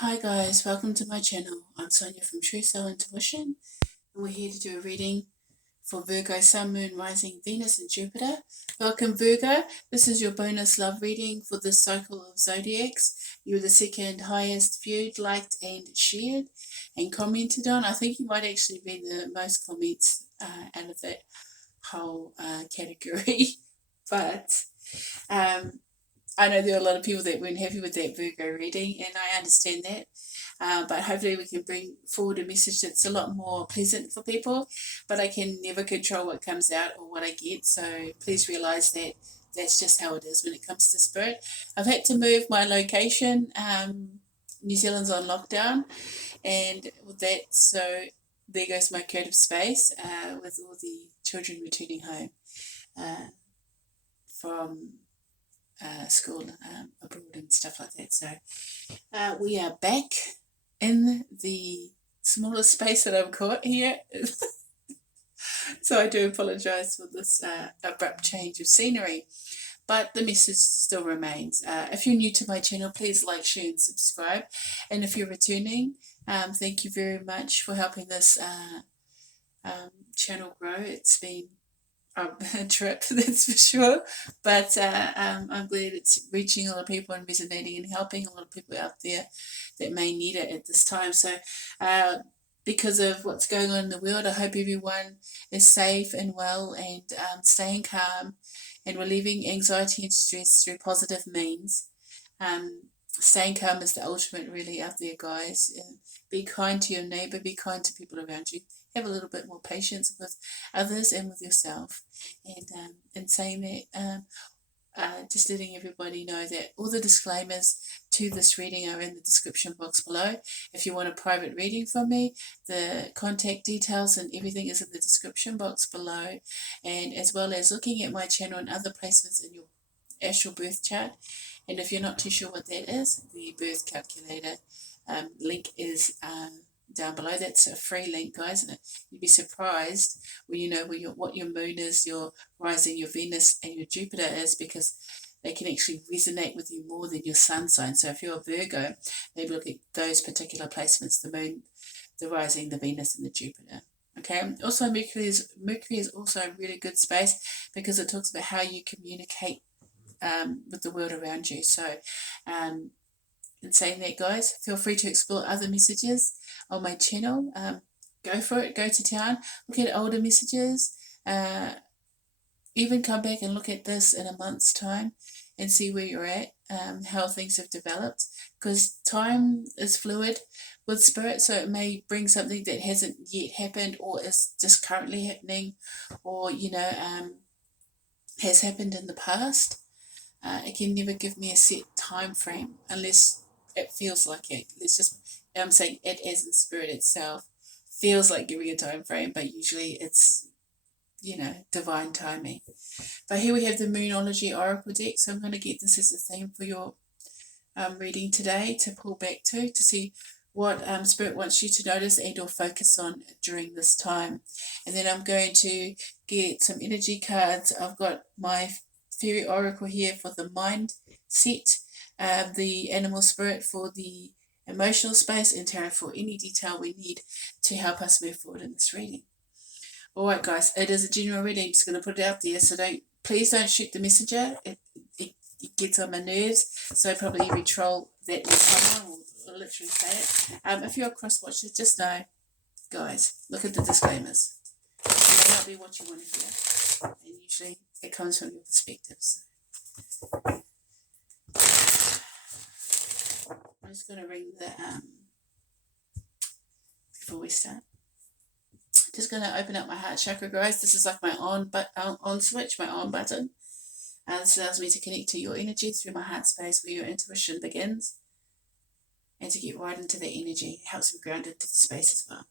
Hi guys, welcome to my channel. I'm Sonia from Truesoulintuition, and we're here to do a reading for Virgo, Sun, Moon, Rising, Venus, and Jupiter. Welcome, Virgo. This is your bonus love reading for this cycle of zodiacs. You're the second highest viewed, liked, and shared, and commented on. I think you might actually be the most comments out of that whole category, but um, I know there are a lot of people that weren't happy with that Virgo reading, and I understand that. But hopefully, we can bring forward a message that's a lot more pleasant for people. But I can never control what comes out or what I get, so please realize that that's just how it is when it comes to spirit. I've had to move my location. New Zealand's on lockdown, and with that, so there goes my creative space with all the children returning home from school abroad and stuff like that. So we are back in the smaller space that I've got here. So I do apologise for this abrupt change of scenery. But the message still remains. If you're new to my channel, please like, share, and subscribe. And if you're returning, thank you very much for helping this channel grow. It's been a trip, that's for sure. But I'm glad it's reaching a lot of people and resonating and helping a lot of people out there that may need it at this time. So, because of what's going on in the world, I hope everyone is safe and well and staying calm and relieving anxiety and stress through positive means. Staying calm is the ultimate, really, out there, guys. Be kind to your neighbor, be kind to people around you. Have a little bit more patience with others and with yourself. And in saying that, just letting everybody know that all the disclaimers to this reading are in the description box below. If you want a private reading from me, the contact details and everything is in the description box below, and as well as looking at my channel and other placements in your astral birth chart. And if you're not too sure what that is, the birth calculator link is down below. That's a free link, guys, and you'd be surprised when you know what your moon is, your rising, your Venus, and your Jupiter is, because they can actually resonate with you more than your sun sign. So if you're a Virgo, maybe look at those particular placements: the moon, the rising, the Venus, and the Jupiter. Okay. Also, Mercury is also a really good space because it talks about how you communicate with the world around you. So, in saying that, guys, feel free to explore other messages on my channel. Go for it, go to town, look at older messages, even come back and look at this in a month's time and see where you're at, how things have developed, because time is fluid with spirit, so it may bring something that hasn't yet happened or is just currently happening, or has happened in the past. It can never give me a set time frame unless it feels like it. I'm saying it as in spirit itself feels like giving a time frame, but usually it's, divine timing. But here we have the Moonology Oracle deck, so I'm going to get this as a theme for your reading today to pull back to see what Spirit wants you to notice and or focus on during this time. And then I'm going to get some energy cards. I've got my Fairy Oracle here for the mind set, the Animal Spirit for the emotional space, and Tarot for any detail we need to help us move forward in this reading. All right, guys, it is a general reading. Just going to put it out there, so please don't shoot the messenger. It gets on my nerves, so probably every troll that will come on will literally say it. If you're a cross watcher, just know, guys, look at the disclaimers. It may not be what you want to hear, and usually it comes from your perspectives. I'm just going to ring the before we start. Just going to open up my heart chakra, guys. This is like my on switch, my on button. This allows me to connect to your energy through my heart space where your intuition begins, and to get right into that energy. It helps me ground into the space as well.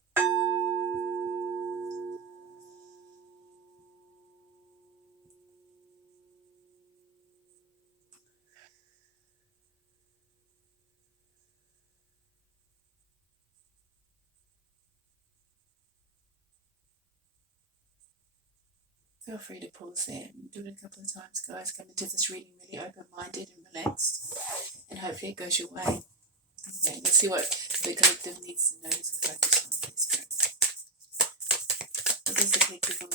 Feel free to pause there and do it a couple of times, guys. Come into this reading really open-minded and relaxed, and hopefully it goes your way. Okay, let's see what the collective needs to know as a focus on Facebook. What does the collective of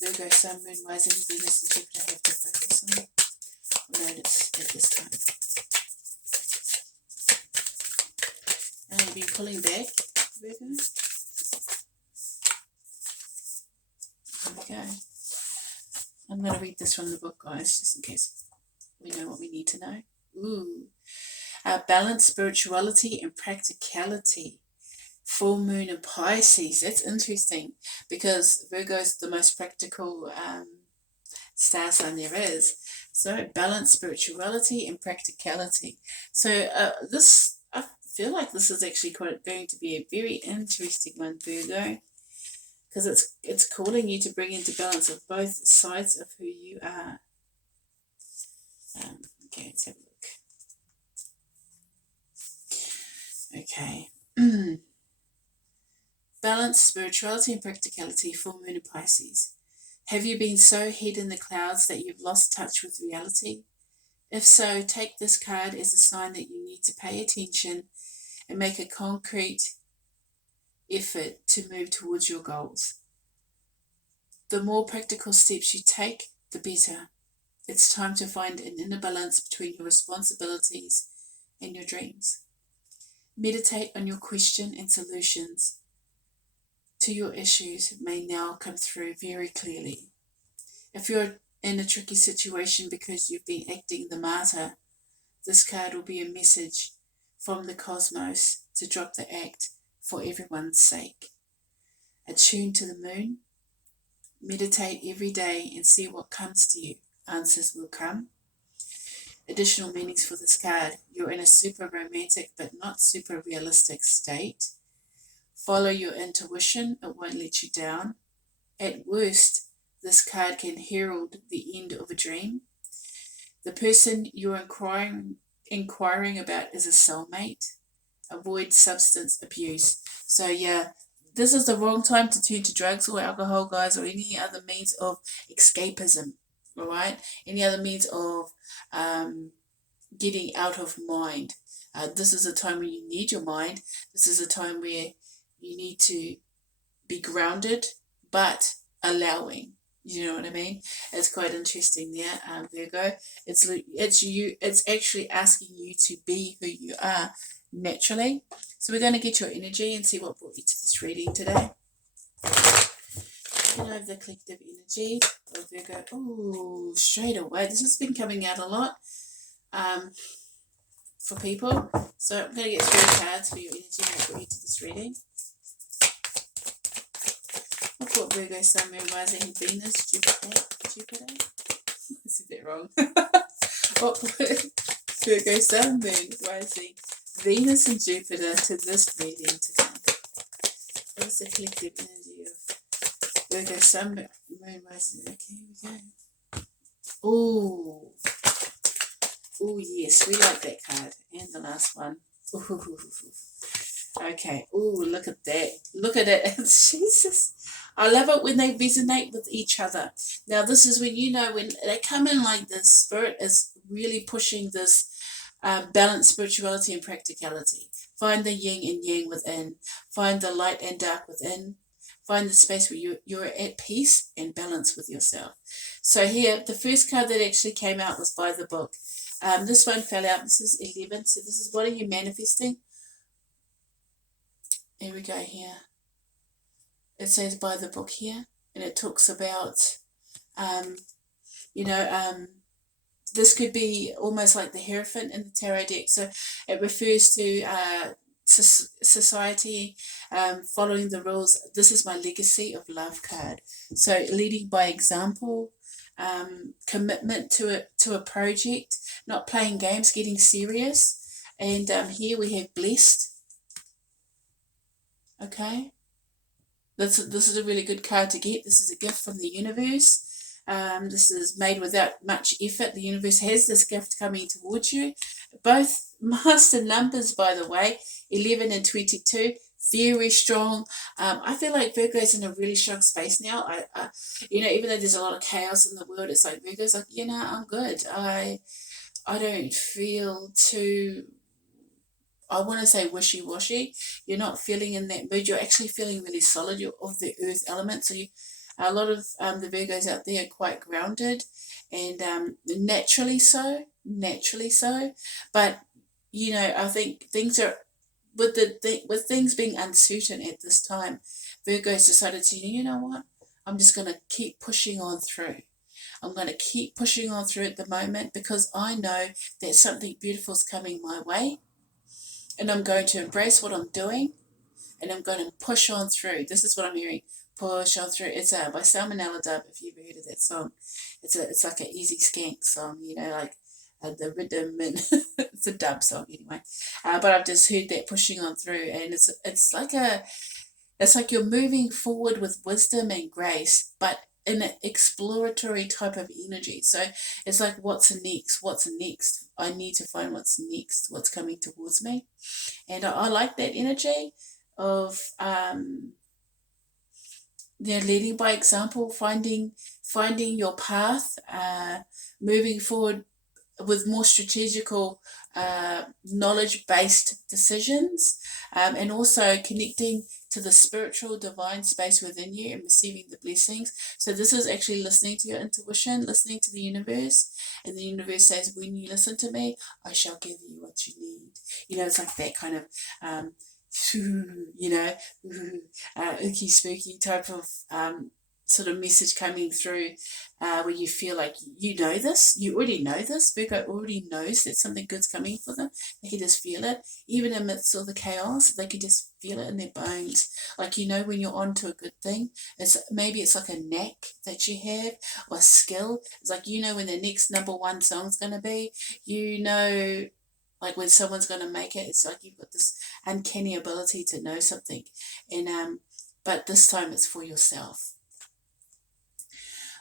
Virgo, Sun, Moon, Rising, Venus, and Jupiter have to focus on? Notice at this time. And I'll be pulling back, Virgo. There we go. I'm going to read this from the book, guys, just in case we know what we need to know. Ooh. Balance, spirituality, and practicality. Full moon in Pisces. That's interesting because Virgo is the most practical star sign there is. So balance, spirituality, and practicality. So I feel like this is actually going to be a very interesting one, Virgo, because it's calling you to bring into balance of both sides of who you are. Okay, let's have a look. Okay. Balance, spirituality, and practicality. Full moon in Pisces. Have you been so head in the clouds that you've lost touch with reality? If so, take this card as a sign that you need to pay attention and make a concrete effort to move towards your goals. The more practical steps you take, the better. It's time to find an inner balance between your responsibilities and your dreams. Meditate on your question and solutions to your issues may now come through very clearly. If you're in a tricky situation because you've been acting the martyr, this card will be a message from the cosmos to drop the act for everyone's sake. Attune to the moon, meditate every day and see what comes to you. Answers will come. Additional meanings for this card. You're in a super romantic but not super realistic state. Follow your intuition, it won't let you down. At worst, this card can herald the end of a dream. The person you're inquiring about is a soulmate. Avoid substance abuse. So yeah, this is the wrong time to turn to drugs or alcohol, guys, or any other means of escapism, all right? Any other means of getting out of mind. This is a time when you need your mind. This is a time where you need to be grounded, but allowing. You know what I mean? It's quite interesting there, Virgo. It's actually asking you to be who you are naturally. So we're going to get your energy and see what brought you to this reading today. You know, the collective energy of Virgo. Oh, straight away. This has been coming out a lot for people. So I'm going to get 3 cards for your energy and what brought you to this reading. I've got Virgo, Sun, Moon, Rising, Venus, Jupiter. I said that wrong. Virgo, Sun, Moon, Rising, Venus, and Jupiter to this reading today. What is the collective energy of Virgo, Sun, Moon, Rising? Okay, here we go. Oh, yes, we like that card. And the last one. Ooh. Okay. Oh, look at that. Look at it. Jesus. I love it when they resonate with each other. Now, this is when you know when they come in like this, Spirit is really pushing this balanced spirituality and practicality. Find the yin and yang within. Find the light and dark within. Find the space where you're at peace and balance with yourself. So here, the first card that actually came out was by the book. This one fell out. This is 11. So this is, what are you manifesting? Here we go here. It says by the book here, and it talks about, this could be almost like the Hierophant in the tarot deck. So it refers to society, following the rules. This is my legacy of love card. So leading by example, commitment to a project, not playing games, getting serious. And here we have blessed. Okay. This is a really good card to get. This is a gift from the universe. This is made without much effort. The universe has this gift coming towards you. Both master numbers, by the way, 11 and 22, very strong. I feel like Virgo's in a really strong space now. Even though there's a lot of chaos in the world, it's like Virgo's like, I'm good. I don't feel too I want to say wishy-washy. You're not feeling in that mood. You're actually feeling really solid. You're of the earth element. So a lot of the Virgos out there are quite grounded and naturally so. Naturally so. But, I think things are, with things being uncertain at this time, Virgo's decided to, you know what? I'm just going to keep pushing on through. I'm going to keep pushing on through at the moment because I know that something beautiful is coming my way, and I'm going to embrace what I'm doing, and I'm going to push on through. This is what I'm hearing. Push on through. It's by Salmon Dub, if you've ever heard of that song. It's like an easy skank song, like the rhythm, and it's a dub song anyway. But I've just heard that pushing on through, and it's like you're moving forward with wisdom and grace, but in an exploratory type of energy. So it's like, what's next? What's next? I need to find what's next, what's coming towards me. And I like that energy of leading by example, finding your path, moving forward with more strategical, knowledge-based decisions, and also connecting to the spiritual divine space within you and receiving the blessings. So this is actually listening to your intuition, listening to the universe, and the universe says, when you listen to me, I shall give you what you need. It's like that kind of ooky spooky type of sort of message coming through, where you feel like you already know this. Virgo already knows that something good's coming for them. They can just feel it, even amidst all the chaos. They can just feel it in their bones. Like, when you're on to a good thing, maybe it's like a knack that you have, or a skill. It's like, when the next number one song's going to be, like when someone's going to make it. It's like you've got this uncanny ability to know something, and but this time it's for yourself.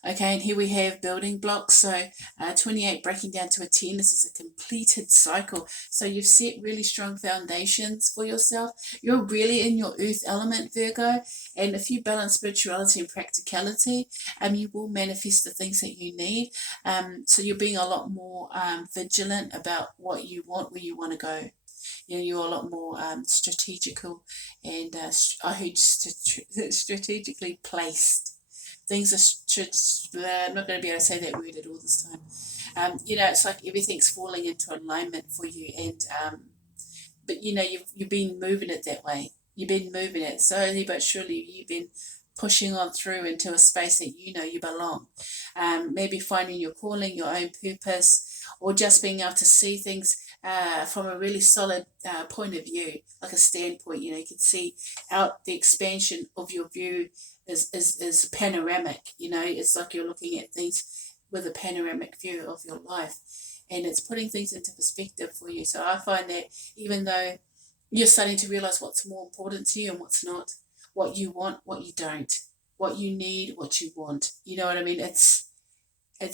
Okay, and here we have building blocks. So 28 breaking down to a 10. This is a completed cycle. So you've set really strong foundations for yourself. You're really in your earth element, Virgo. And if you balance spirituality and practicality, you will manifest the things that you need. So you're being a lot more vigilant about what you want, where you want to go. You're a lot more strategical, and I heard strategically placed. Things are, I'm not going to be able to say that word at all this time. It's like everything's falling into alignment for you, and but you've been moving it that way. You've been moving it slowly but surely. You've been pushing on through into a space that you belong. Maybe finding your calling, your own purpose, or just being able to see things from a really solid point of view, like a standpoint. You can see out the expansion of your view is panoramic. It's like you're looking at things with a panoramic view of your life, and it's putting things into perspective for you. So I find that even though you're starting to realize what's more important to you and what's not, what you want, what you don't, what you need, what you want. You know what I mean? It's a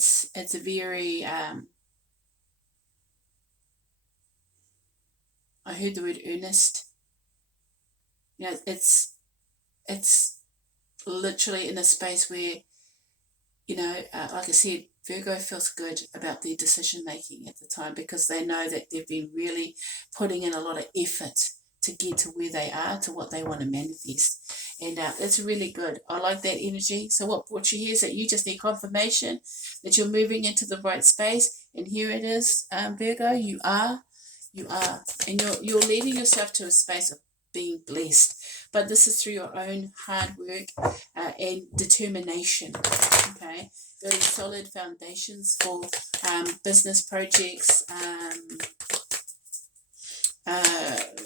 very I heard the word earnest. It's literally in a space where, like I said, Virgo feels good about their decision making at the time, because they know that they've been really putting in a lot of effort to get to where they are, to what they want to manifest. And it's really good. I like that energy. So what you hear is that you just need confirmation that you're moving into the right space. And here it is, Virgo, you are. And you're leading yourself to a space of being blessed. But this is through your own hard work and determination. Okay, building solid foundations for business projects,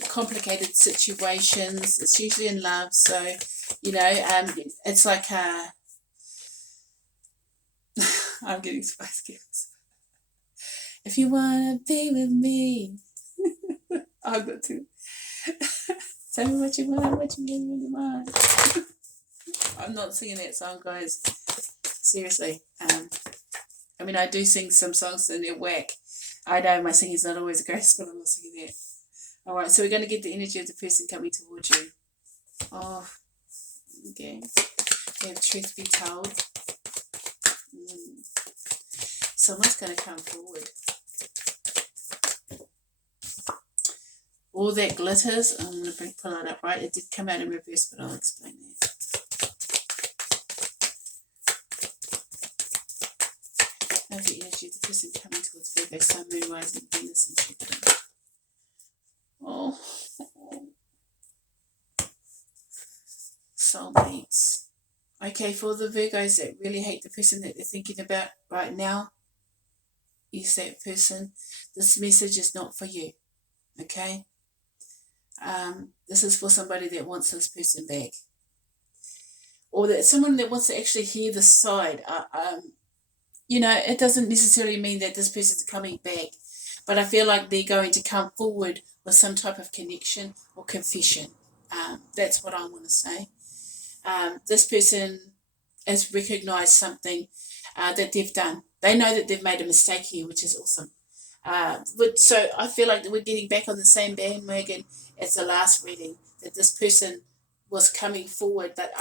complicated situations. It's usually in love. So, it's like I'm getting spice girls. If you wanna be with me, I've got to. Tell me what you want, what you really want. I'm not singing that song, guys. Seriously. I do sing some songs and they're whack. I know my singing's not always graceful, but I'm not singing that. All right, so we're going to get the energy of the person coming towards you. Oh, okay. We have truth be told. Someone's going to come forward. all that glitters. I'm going to pull it up, right? It did come out in reverse, but I'll explain that. That's the energy of the person coming towards Virgo, Sun, Moon, Rising, Venus, and Jupiter. Oh, soulmates. Okay, for the Virgos that really hate the person that they're thinking about right now, is that person. This message is not for you, okay? This is for somebody that wants this person back, or that someone that wants to actually hear the side. It doesn't necessarily mean that this person's coming back, but I feel like they're going to come forward with some type of connection or confession. That's what I want to say. This person has recognized something that they've done. They know that they've made a mistake here, which is awesome. So I feel like we're getting back on the same bandwagon as the last reading, that this person was coming forward, but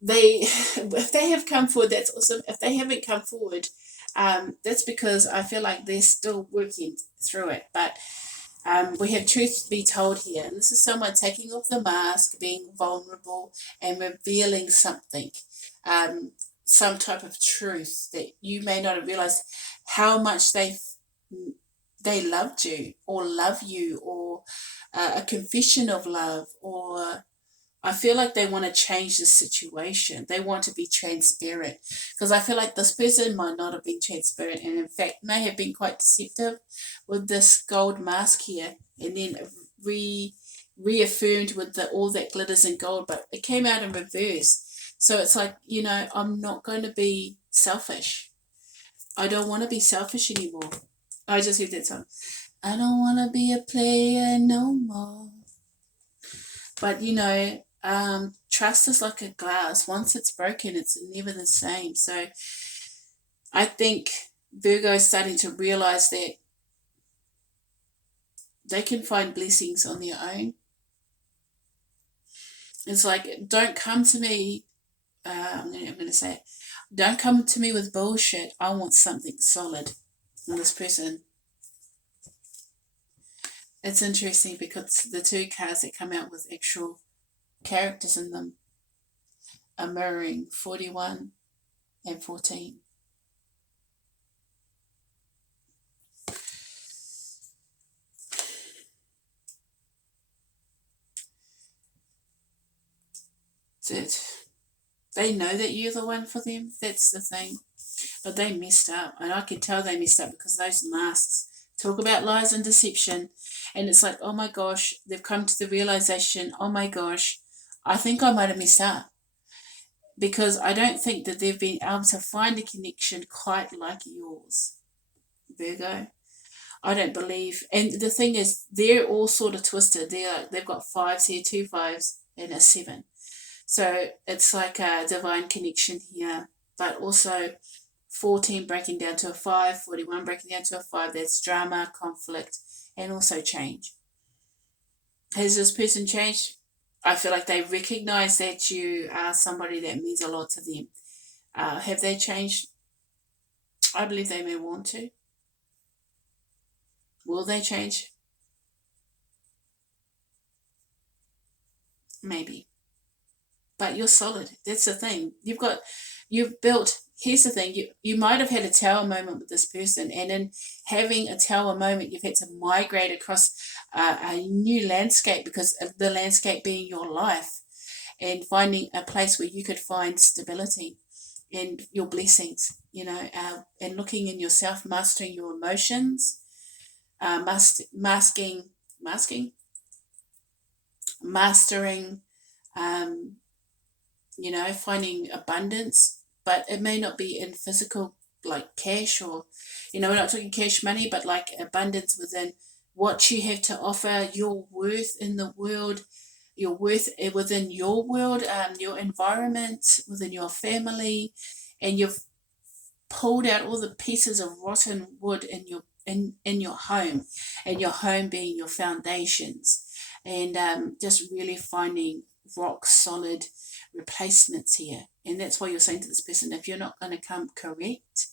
if they have come forward, that's awesome. If they haven't come forward, that's because I feel like they're still working through it. But we have truth to be told here, and this is someone taking off the mask, being vulnerable, and revealing something, some type of truth that you may not have realized how much they loved you or love you, or a confession of love, or I feel like they want to change the situation. They want to be transparent, because I feel like this person might not have been transparent, and in fact may have been quite deceptive with this gold mask here, and then reaffirmed with all that glitters and gold, but it came out in reverse. So it's like, I'm not going to be selfish. I don't want to be selfish anymore. I just heard that song. I don't want to be a player no more. But, trust is like a glass. Once it's broken, it's never the same. So I think Virgo is starting to realize that they can find blessings on their own. It's like, don't come to me. I'm going to say it. Don't come to me with bullshit. I want something solid in this person. It's interesting because the two cards that come out with actual characters in them are mirroring 41 and 14. They know that you're the one for them. That's the thing. But they messed up. And I can tell they messed up because those masks talk about lies and deception. And it's like, oh my gosh, they've come to the realization, oh my gosh, I think I might have messed up. Because I don't think that they've been able to find a connection quite like yours, Virgo. I don't believe. And the thing is, they're all sort of twisted. They've got fives here, 2 5s, and a 7. So it's like a divine connection here, but also 14 breaking down to a 5, 41 breaking down to a 5. That's drama, conflict, and also change. Has this person changed? I feel like they recognize that you are somebody that means a lot to them. Have they changed? I believe they may want to. Will they change? Maybe. But you're solid. That's the thing. You've built. Here's the thing. You might have had a tower moment with this person, and in having a tower moment, you've had to migrate across a new landscape, because of the landscape being your life, and finding a place where you could find stability and your blessings. And looking in yourself, mastering your emotions, mastering. Finding abundance, but it may not be in physical, like cash, or, we're not talking cash money, but like abundance within what you have to offer, your worth in the world, your worth within your world, your environment, within your family, and you've pulled out all the pieces of rotten wood in your home, and your home being your foundations, and just really finding rock solid replacements here. And that's why you're saying to this person, if you're not going to come correct,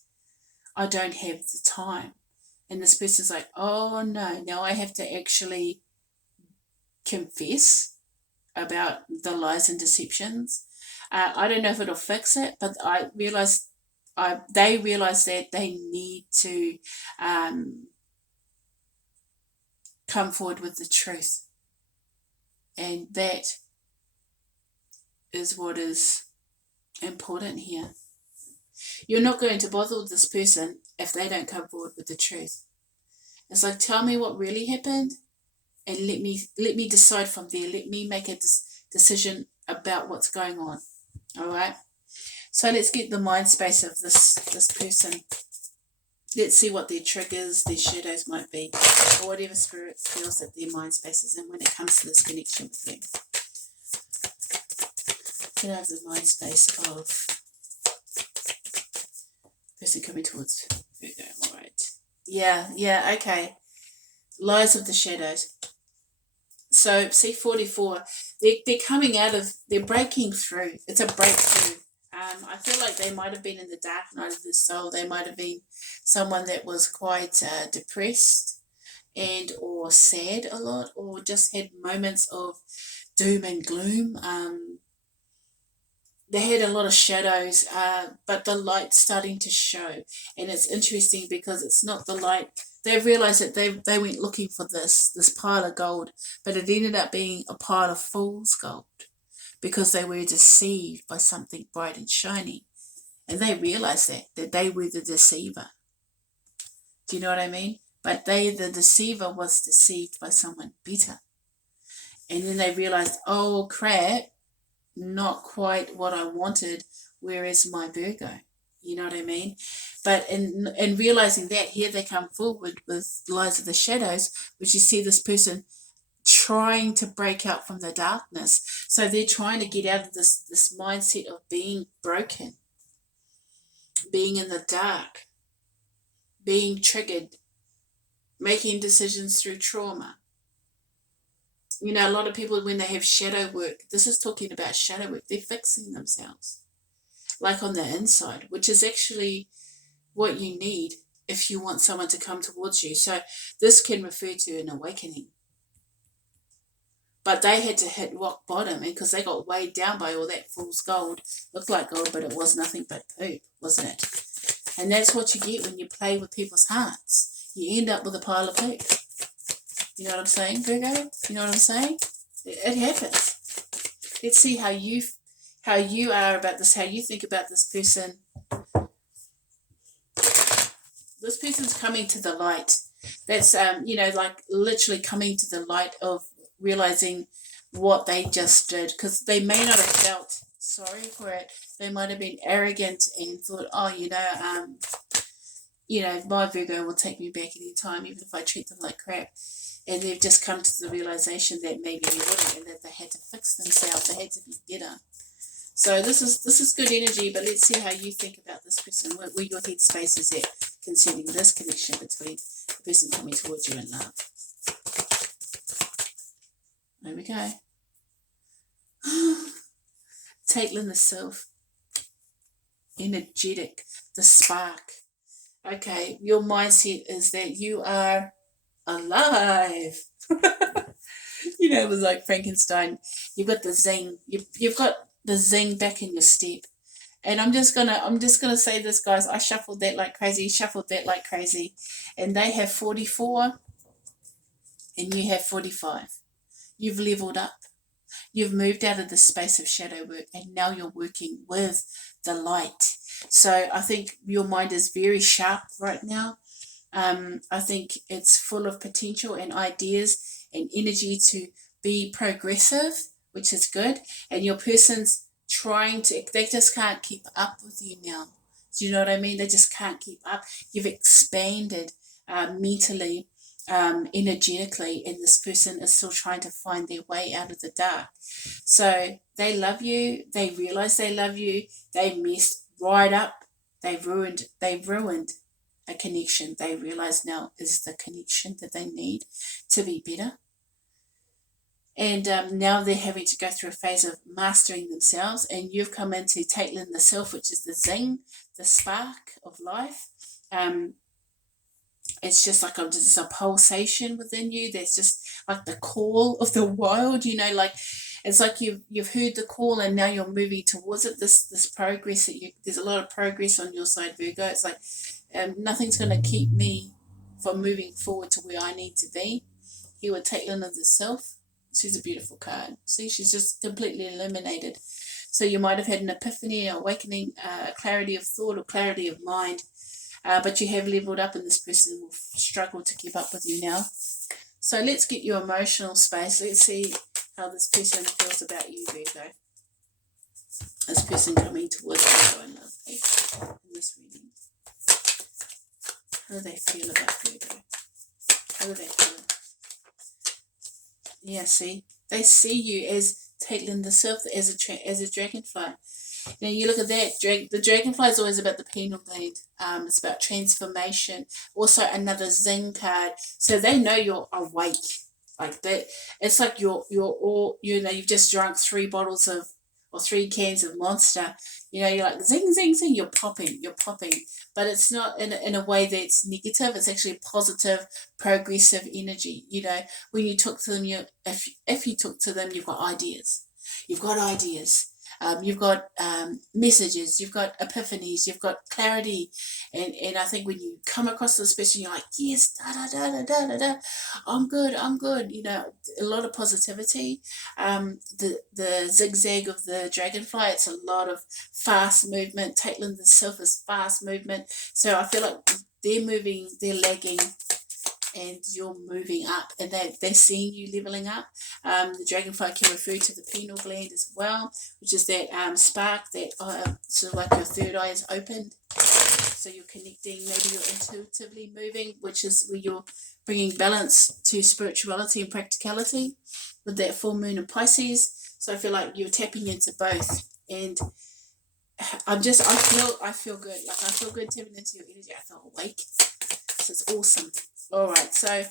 I don't have the time. And this person's like, oh no, now I have to actually confess about the lies and deceptions. I don't know if it'll fix it, but they realize that they need to come forward with the truth. And that is what is important here. You're not going to bother with this person if they don't come forward with the truth. It's like, tell me what really happened, and let me decide from there. Let me make a decision about what's going on. All right. So let's get the mind space of this person. Let's see what their triggers, their shadows might be, or whatever spirit feels that their mind space is in when it comes to this connection with you. Can I have the mind space of person coming towards Virgo? All right. Yeah, okay. Lies of the shadows. So C44, they're coming out of, they're breaking through. It's a breakthrough. I feel like they might have been in the dark night of the soul. They might have been someone that was quite depressed and or sad a lot, or just had moments of doom and gloom. They had a lot of shadows, but the light's starting to show. And it's interesting because it's not the light. They realized that they went looking for this pile of gold, but it ended up being a pile of fool's gold because they were deceived by something bright and shiny. And they realized that they were the deceiver. Do you know what I mean? But the deceiver was deceived by someone better. And then they realized, oh crap, not quite what I wanted. Where is my Virgo? You know what I mean? But in realizing that, here they come forward with lies of the shadows, which you see this person trying to break out from the darkness. So they're trying to get out of this mindset of being broken, being in the dark, being triggered, making decisions through trauma. You know, a lot of people, when they have shadow work, this is talking about shadow work, they're fixing themselves, like on the inside, which is actually what you need if you want someone to come towards you. So this can refer to an awakening. But they had to hit rock bottom because they got weighed down by all that fool's gold. Looked like gold, but it was nothing but poop, wasn't it? And that's what you get when you play with people's hearts. You end up with a pile of poop. You know what I'm saying, Virgo? You know what I'm saying? It happens. Let's see how you are about this, how you think about this person. This person's coming to the light. That's, like literally coming to the light of realizing what they just did, because they may not have felt sorry for it. They might have been arrogant and thought, my Virgo will take me back any time, even if I treat them like crap. And they've just come to the realization that maybe they wouldn't, and that they had to fix themselves. They had to be better. So this is good energy, but let's see how you think about this person, where your head space is at concerning this connection between the person coming towards you in love. There we go. Caitlin, the self. Energetic, the spark. Okay, your mindset is that you are alive. It was like Frankenstein. You've got the zing. You've got the zing back in your step. And I'm just gonna say this, guys. I shuffled that like crazy, and they have 44, and you have 45. You've leveled up. You've moved out of the space of shadow work, and now you're working with the light. So I think your mind is very sharp right now. I think it's full of potential and ideas and energy to be progressive, which is good. And your person's they just can't keep up with you now. Do you know what I mean? They just can't keep up. You've expanded mentally, energetically, and this person is still trying to find their way out of the dark. So they love you. They realize they love you. They messed right up. They ruined a connection they realize now is the connection that they need to be better. And now they're having to go through a phase of mastering themselves, and you've come into Caitlin the self, which is the zing, the spark of life. it's just like there's a pulsation within you. There's just like the call of the wild, like it's like you've heard the call and now you're moving towards it. This progress there's a lot of progress on your side, Virgo. It's like nothing's going to keep me from moving forward to where I need to be. He would take in of the self. She's a beautiful card. See, she's just completely illuminated. So you might have had an epiphany, awakening, clarity of thought or clarity of mind. But you have leveled up and this person will struggle to keep up with you now. So let's get your emotional space. Let's see how this person feels about you, Virgo. This person coming towards Virgo in love, in this reading. How do they feel about Virgo? How do they feel? Yeah, see? They see you as Caitlin the self, as a dragonfly. You look at that. The dragonfly is always about the pineal gland. It's about transformation. Also, another Zing card. So they know you're awake. Like that. It's like you're all. You've just drunk 3 bottles of or 3 cans of Monster. You're like zing zing zing. You're popping. But it's not in a way that's negative. It's actually a positive, progressive energy. When you talk to them, if you talk to them, you've got ideas. You've got ideas. You've got messages, you've got epiphanies, you've got clarity, and I think when you come across this person, you're like, yes, da da da da da da da, I'm good. A lot of positivity. The zigzag of the dragonfly, it's a lot of fast movement. Caitlin itself is fast movement, so I feel like they're moving, they're lagging, and you're moving up, and they're seeing you leveling up. The dragonfly can refer to the pineal gland as well, which is that spark that sort of like your third eye is opened. So you're connecting, maybe you're intuitively moving, which is where you're bringing balance to spirituality and practicality with that full moon in Pisces. So I feel like you're tapping into both, and I feel good. Like I feel good tapping into your energy. I feel awake. So it's awesome. All right, so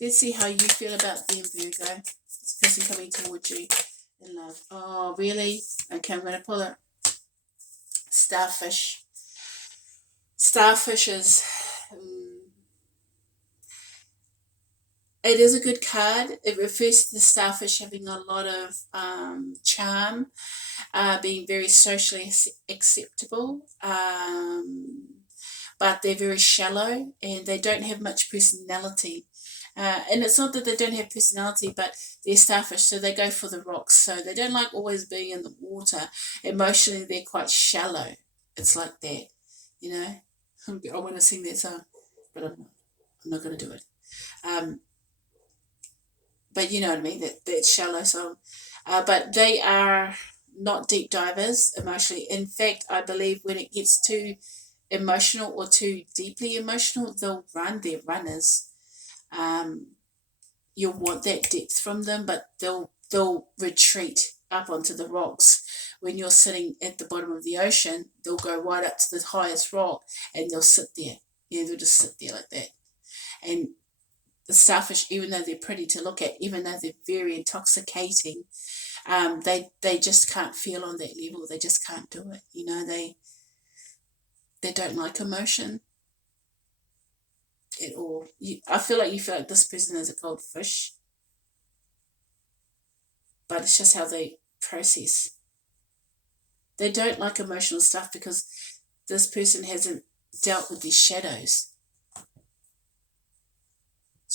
let's see how you feel about them, Virgo. This person coming towards you in love. Oh, really? Okay, I'm going to pull it. Starfish. Starfish is... it is a good card. It refers to the starfish having a lot of charm, being very socially acceptable. But they're very shallow and they don't have much personality. And it's not that they don't have personality, but they're starfish, so they go for the rocks. So they don't like always being in the water. Emotionally, they're quite shallow. It's like that, I want to sing that song, but I'm not going to do it. But you know what I mean, that shallow song. But they are not deep divers emotionally. In fact, I believe when it gets too emotional or too deeply emotional, they'll run. They're runners. You'll want that depth from them, but they'll retreat up onto the rocks. When you're sitting at the bottom of the ocean, they'll go right up to the highest rock and they'll sit there. They'll just sit there like that. And the starfish, even though they're pretty to look at, even though they're very intoxicating, they just can't feel on that level. They just can't do it. They don't like emotion at all. I feel like you feel like this person is a cold fish, but it's just how they process. They don't like emotional stuff because this person hasn't dealt with these shadows. Do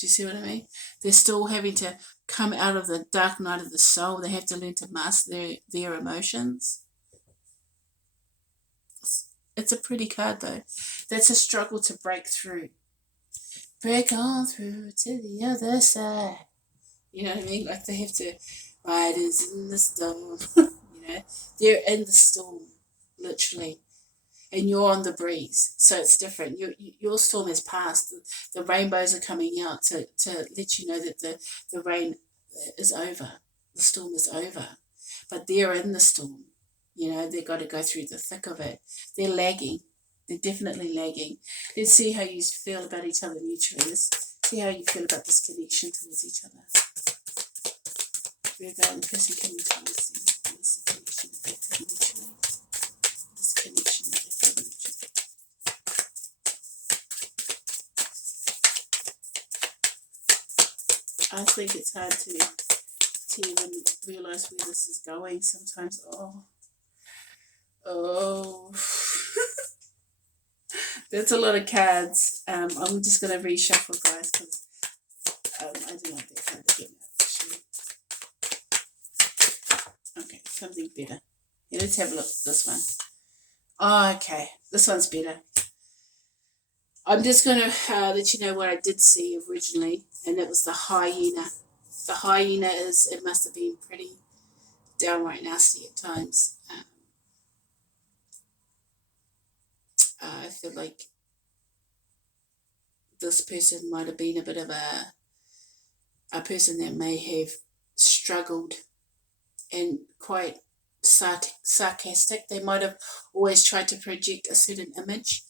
you see what I mean? They're still having to come out of the dark night of the soul. They have to learn to master their emotions. It's a pretty card, though. That's a struggle to break through. Break on through to the other side. You know what I mean? Like they have to, riders in the storm. They're in the storm, literally. And you're on the breeze, so it's different. Your storm has passed. The rainbows are coming out to let you know that the rain is over. The storm is over. But they're in the storm. They've got to go through the thick of it. They're lagging. They're definitely lagging. Let's see how you feel about each other mutually. Let's see how you feel about this connection towards each other. We're going the person coming towards you. This connection that they feel mutually. This connection that they feel mutually. I think it's hard to even realize where this is going sometimes. Oh, that's a lot of cards. I'm just going to reshuffle, guys, because I do want that card to get out, actually. Okay, something better. Yeah, let's have a look at this one. Oh, okay, this one's better. I'm just going to let you know what I did see originally, and that was the hyena. The hyena it must have been pretty downright nasty at times. I feel like this person might have been a bit of a person that may have struggled and quite sarcastic. They might have always tried to project a certain image,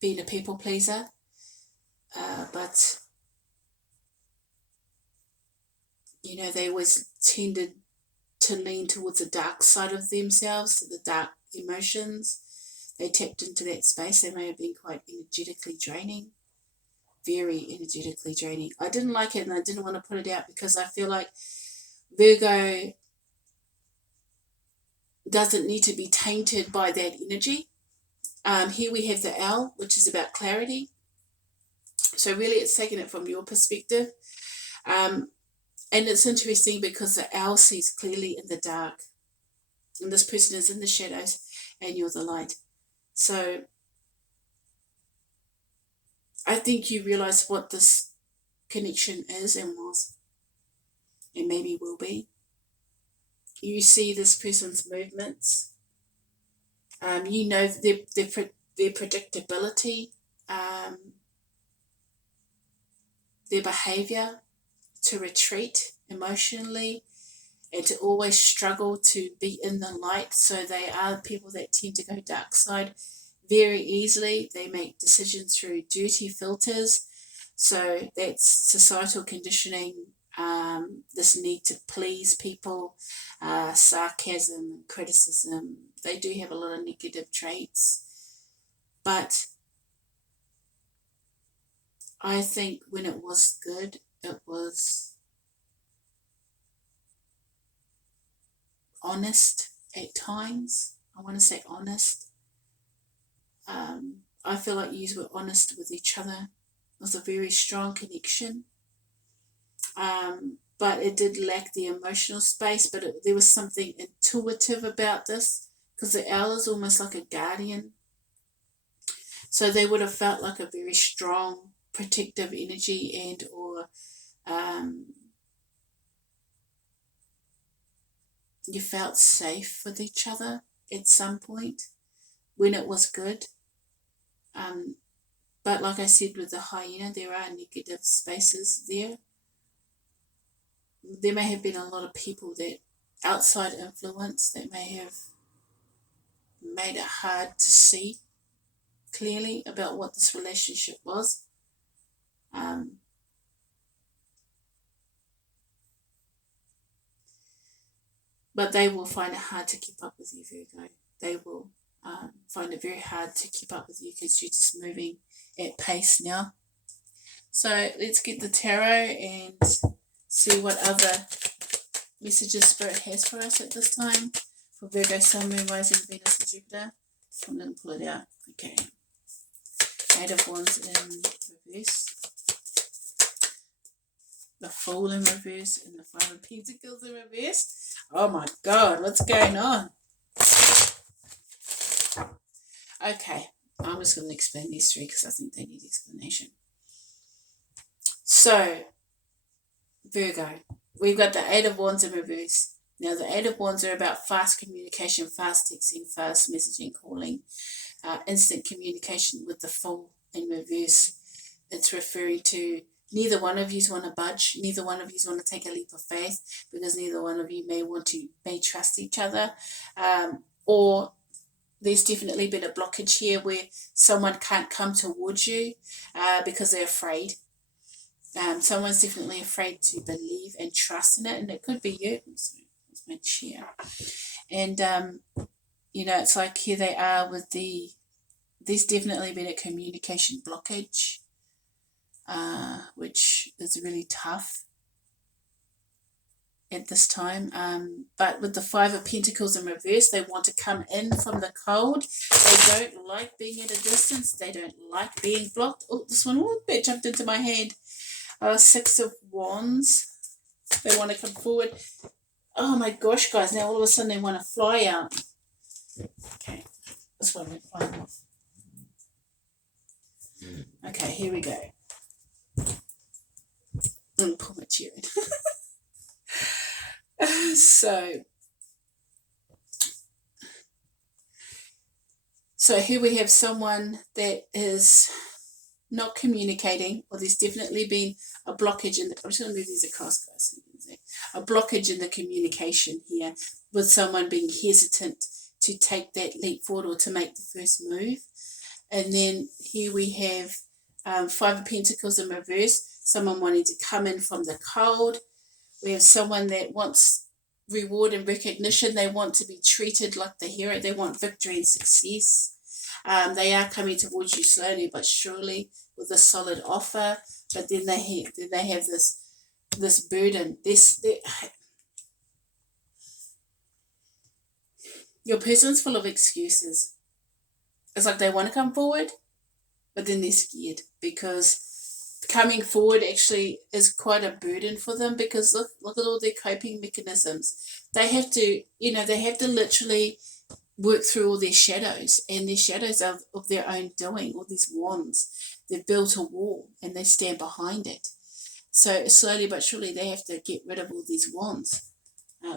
being a people pleaser, but they always tended to lean towards the dark side of themselves, to the dark emotions. They tapped into that space. They may have been quite energetically draining, very energetically draining. I didn't like it, and I didn't want to put it out because I feel like Virgo doesn't need to be tainted by that energy. Here we have the owl, which is about clarity. So really it's taking it from your perspective. And it's interesting because the owl sees clearly in the dark. And this person is in the shadows and you're the light. So I think you realize what this connection is and was, and maybe will be. You see this person's movements. You know their predictability, their behavior, to retreat emotionally and to always struggle to be in the light. So they are people that tend to go dark side very easily. They make decisions through duty filters. So that's societal conditioning, this need to please people, sarcasm, criticism. They do have a lot of negative traits. But I think when it was good, it was honest at times. I want to say honest. I feel like you were honest with each other. It was a very strong connection. But it did lack the emotional space, but there was something intuitive about this because the owl is almost like a guardian. So they would have felt like a very strong protective energy and or you felt safe with each other at some point when it was good. But like I said with the hyena, there are negative spaces there. There may have been a lot of people that outside influence that may have made it hard to see clearly about what this relationship was. But they will find it hard to keep up with you, Virgo. They will find it very hard to keep up with you because you're just moving at pace now. So let's get the tarot and see what other messages Spirit has for us at this time for Virgo, Sun, Moon, Rising, Venus, and Jupiter. I'm going to pull it out. Okay. Eight of Wands in reverse. The Fool in reverse and the Five of Pentacles in reverse. Oh my God, what's going on? Okay, I'm just going to explain these three because I think they need explanation. So, Virgo, we've got the Eight of Wands in reverse. Now, the Eight of Wands are about fast communication, fast texting, fast messaging, calling, instant communication. With the Fool in reverse, it's referring to neither one of you want to budge, neither one of you want to take a leap of faith because neither one of you may trust each other, or there's definitely been a blockage here where someone can't come towards you because they're afraid. Someone's definitely afraid to believe and trust in it, and it could be you. Sorry, that's my chair. And it's like here they are with there's definitely been a communication blockage which is really tough at this time. But with the Five of Pentacles in reverse, they want to come in from the cold. They don't like being at a distance. They don't like being blocked. Oh, this one, oh, that jumped into my hand. Six of Wands. They want to come forward. Oh my gosh, guys, now all of a sudden they want to fly out. Okay, this one went flying off. Okay, here we go. Pull my chair in. So here we have someone that is not communicating, or there's definitely been a blockage in the, I'm just going to move these across, guys. A blockage in the communication here, with someone being hesitant to take that leap forward or to make the first move. And then here we have Five of Pentacles in reverse, someone wanting to come in from the cold. We have someone that wants reward and recognition. They want to be treated like the hero. They want victory and success. They are coming towards you slowly but surely with a solid offer. But then they have this burden. Your person's full of excuses. It's like they want to come forward, but then they're scared, because coming forward actually is quite a burden for them, because look at all their coping mechanisms. They have to literally work through all their shadows, and their shadows of their own doing, all these wands. They've built a wall and they stand behind it. So slowly but surely they have to get rid of all these wands,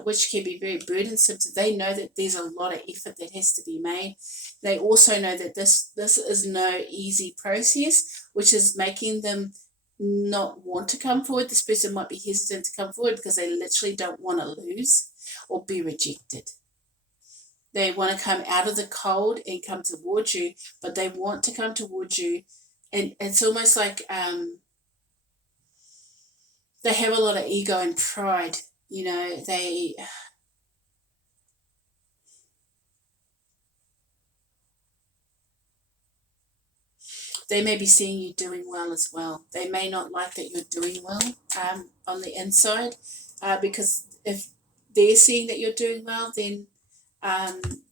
which can be very burdensome. So they know that there's a lot of effort that has to be made. They also know that this is no easy process, which is making them not want to come forward. This person might be hesitant to come forward because they literally don't want to lose or be rejected. They want to come out of the cold and come towards you, but they want to come towards you, and it's almost like they have a lot of ego and pride. They may be seeing you doing well as well. They may not like that you're doing well on the inside, because if they're seeing that you're doing well, then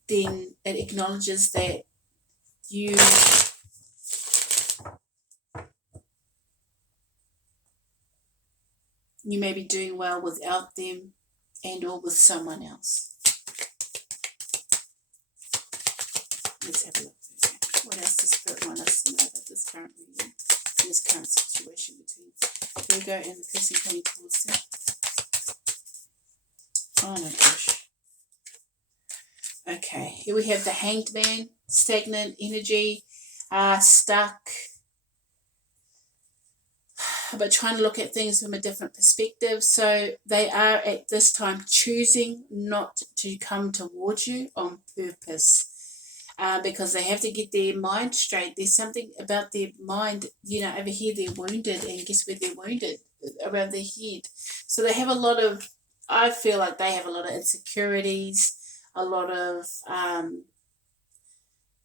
it acknowledges that you may be doing well without them and or with someone else. Let's have a look. What else does Spirit want us to know about this current reading, this current situation between Virgo and the person coming towards them? Oh my gosh. Okay, here we have the Hanged Man, stagnant energy, stuck, but trying to look at things from a different perspective. So they are at this time choosing not to come towards you on purpose, because they have to get their mind straight. There's something about their mind, over here they're wounded, and guess where they're wounded? Around their head. So they have I feel like they have a lot of insecurities, a lot of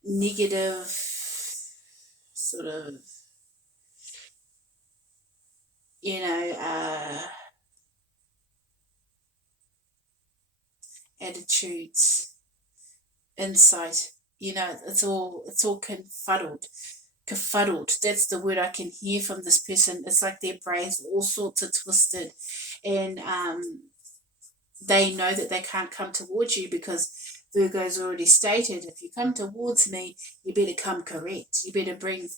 negative sort of, attitudes, insight. It's all confuddled. That's the word I can hear from this person. It's like their brains all sorts of twisted, and they know that they can't come towards you because Virgo's already stated, if you come towards me, you better come correct. You better bring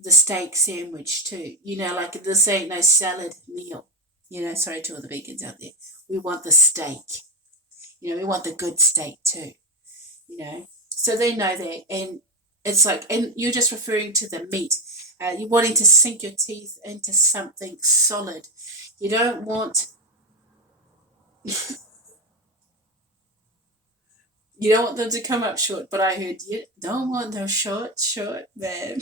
the steak sandwich too. Like this ain't no salad meal. Sorry to all the vegans out there. We want the steak. We want the good steak too. So they know that, and it's like, and you're just referring to the meat. You're wanting to sink your teeth into something solid. You don't want them to come up short, but I heard you don't want no short man.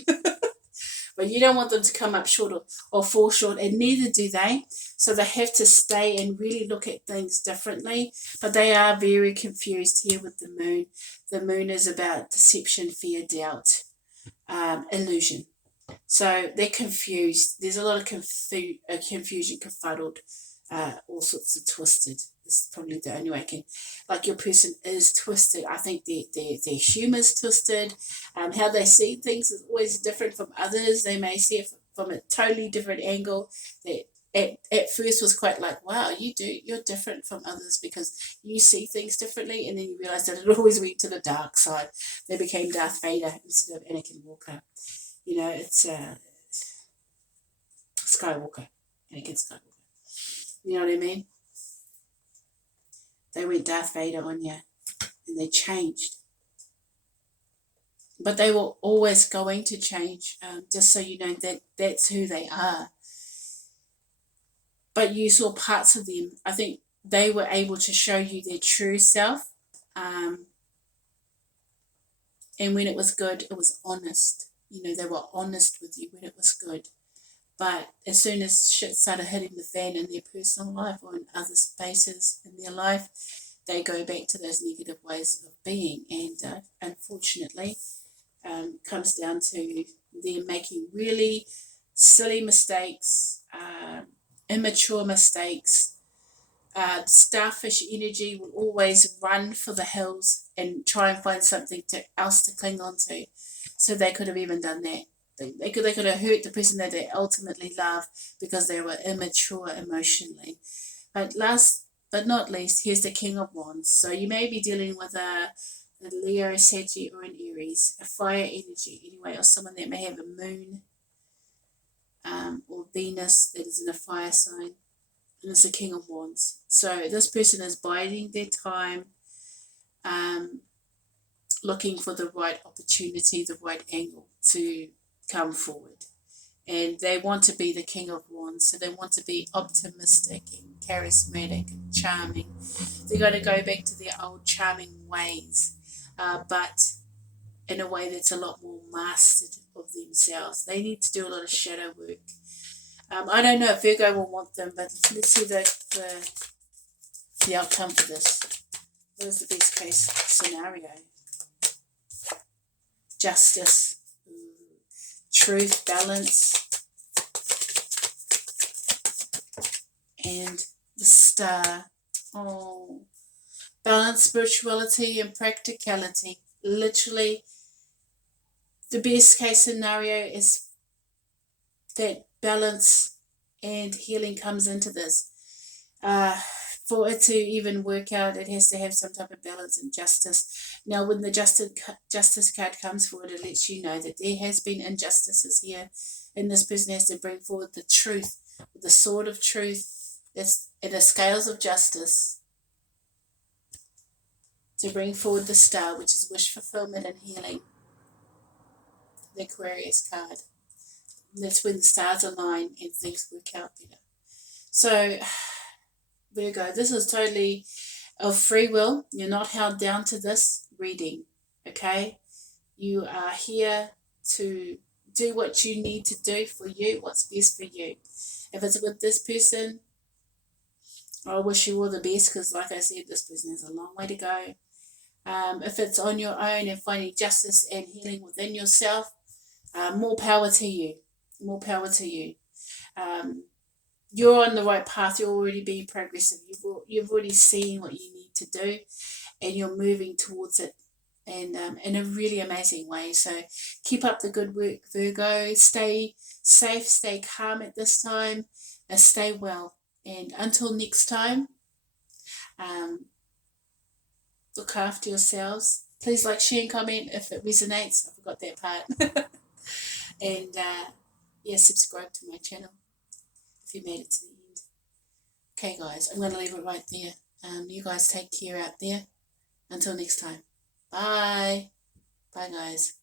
But you don't want them to come up short or fall short, and neither do they. So they have to stay and really look at things differently. But they are very confused here with the moon. The moon is about deception, fear, doubt, illusion. So they're confused. There's a lot of confusion, confuddled, all sorts of twisted. This is probably the only way I can. Like your person is twisted. I think their humour's twisted. How they see things is always different from others. They may see it from a totally different angle. That at first was quite like, wow, you're different from others because you see things differently, and then you realise that it always went to the dark side. They became Darth Vader instead of Anakin Walker. It's Skywalker, Anakin Skywalker. You know what I mean? They went Darth Vader on you, and they changed. But they were always going to change, just so you know that that's who they are. But you saw parts of them. I think they were able to show you their true self. And when it was good, it was honest. They were honest with you when it was good. But as soon as shit started hitting the fan in their personal life or in other spaces in their life, they go back to those negative ways of being. And unfortunately, comes down to them making really silly mistakes, immature mistakes. Starfish energy will always run for the hills and try and find something else to cling on to. So they could have even done that. They could have hurt the person that they ultimately love because they were immature emotionally. But last but not least, here's the King of Wands. So you may be dealing with a Leo, a Sagittarius, or an Aries, a fire energy anyway, or someone that may have a moon or Venus that is in a fire sign. And it's the King of Wands. So this person is biding their time, looking for the right opportunity, the right angle to come forward. And they want to be the King of Wands, so they want to be optimistic and charismatic and charming. They're going to go back to their old charming ways, but in a way that's a lot more mastered of themselves. They need to do a lot of shadow work. I don't know if Virgo will want them, but let's see the outcome for this. What is the best case scenario? Justice, truth, balance, and the Star. Oh, balance, spirituality, and practicality. Literally, the best case scenario is that balance and healing comes into this. For it to even work out, it has to have some type of balance and justice. Now, when the justice card comes forward, it lets you know that there has been injustices here, and this person has to bring forward the truth, the sword of truth, and the scales of justice, to bring forward the Star, which is wish fulfillment and healing. The Aquarius card. That's when the stars align and things work out better. So, Virgo, this is totally of free will. You're not held down to this reading, okay? You are here to do what you need to do for you, what's best for you. If it's with this person, I wish you all the best because, like I said, this person has a long way to go. If it's on your own and finding justice and healing within yourself, more power to you. More power to you. You're on the right path. You're already being progressive. You've already seen what you need to do, and you're moving towards it, and in a really amazing way. So keep up the good work, Virgo. Stay safe, stay calm at this time, stay well. And until next time, look after yourselves. Please like, share, and comment if it resonates. I forgot that part. And subscribe to my channel if you made it to the end. Okay, guys, I'm going to leave it right there. You guys take care out there. Until next time. Bye. Bye, guys.